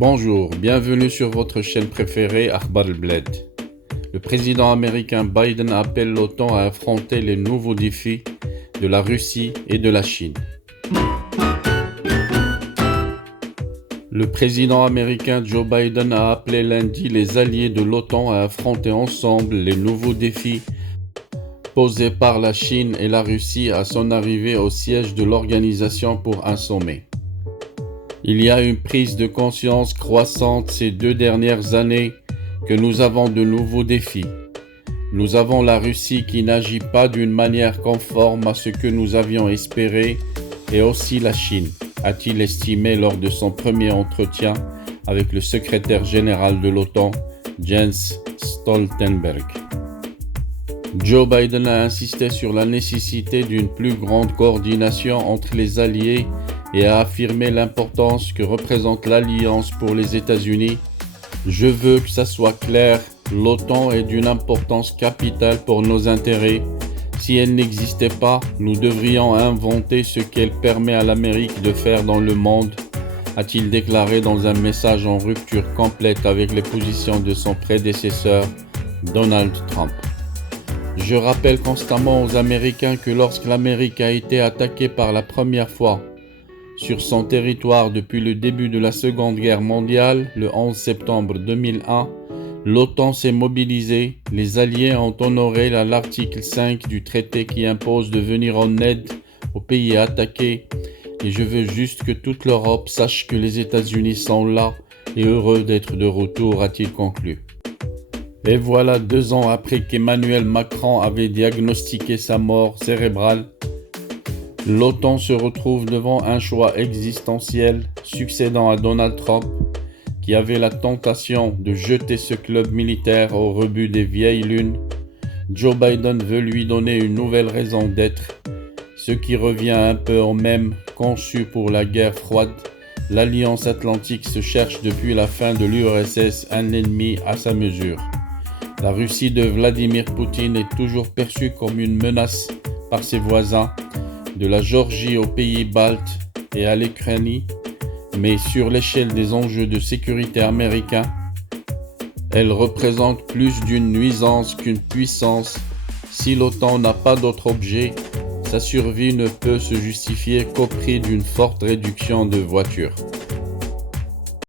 Bonjour, bienvenue sur votre chaîne préférée Akhbar al-Bled. Le président américain Biden appelle l'OTAN à affronter les nouveaux défis de la Russie et de la Chine. Le président américain Joe Biden a appelé lundi les alliés de l'OTAN à affronter ensemble les nouveaux défis posés par la Chine et la Russie à son arrivée au siège de l'organisation pour un sommet. Il y a une prise de conscience croissante ces 2 dernières années que nous avons de nouveaux défis. Nous avons la Russie qui n'agit pas d'une manière conforme à ce que nous avions espéré et aussi la Chine, a-t-il estimé lors de son premier entretien avec le secrétaire général de l'OTAN, Jens Stoltenberg. Joe Biden a insisté sur la nécessité d'une plus grande coordination entre les alliés et a affirmé l'importance que représente l'Alliance pour les États-Unis. Je veux que ça soit clair, l'OTAN est d'une importance capitale pour nos intérêts. Si elle n'existait pas, nous devrions inventer ce qu'elle permet à l'Amérique de faire dans le monde, a-t-il déclaré dans un message en rupture complète avec les positions de son prédécesseur, Donald Trump. Je rappelle constamment aux Américains que lorsque l'Amérique a été attaquée par la première fois sur son territoire depuis le début de la Seconde Guerre mondiale, le 11 septembre 2001, l'OTAN s'est mobilisée, les Alliés ont honoré l'article 5 du traité qui impose de venir en aide aux pays attaqués, et je veux juste que toute l'Europe sache que les États-Unis sont là et heureux d'être de retour, a-t-il conclu. Et voilà 2 ans après qu'Emmanuel Macron avait diagnostiqué sa mort cérébrale, l'OTAN se retrouve devant un choix existentiel, succédant à Donald Trump, qui avait la tentation de jeter ce club militaire au rebut des vieilles lunes. Joe Biden veut lui donner une nouvelle raison d'être, ce qui revient un peu au même conçu pour la guerre froide. L'Alliance Atlantique se cherche depuis la fin de l'URSS un ennemi à sa mesure. La Russie de Vladimir Poutine est toujours perçue comme une menace par ses voisins, de la Géorgie aux pays baltes et à l'Ukraine, mais sur l'échelle des enjeux de sécurité américains, elle représente plus d'une nuisance qu'une puissance. Si l'OTAN n'a pas d'autre objet, sa survie ne peut se justifier qu'au prix d'une forte réduction de voitures.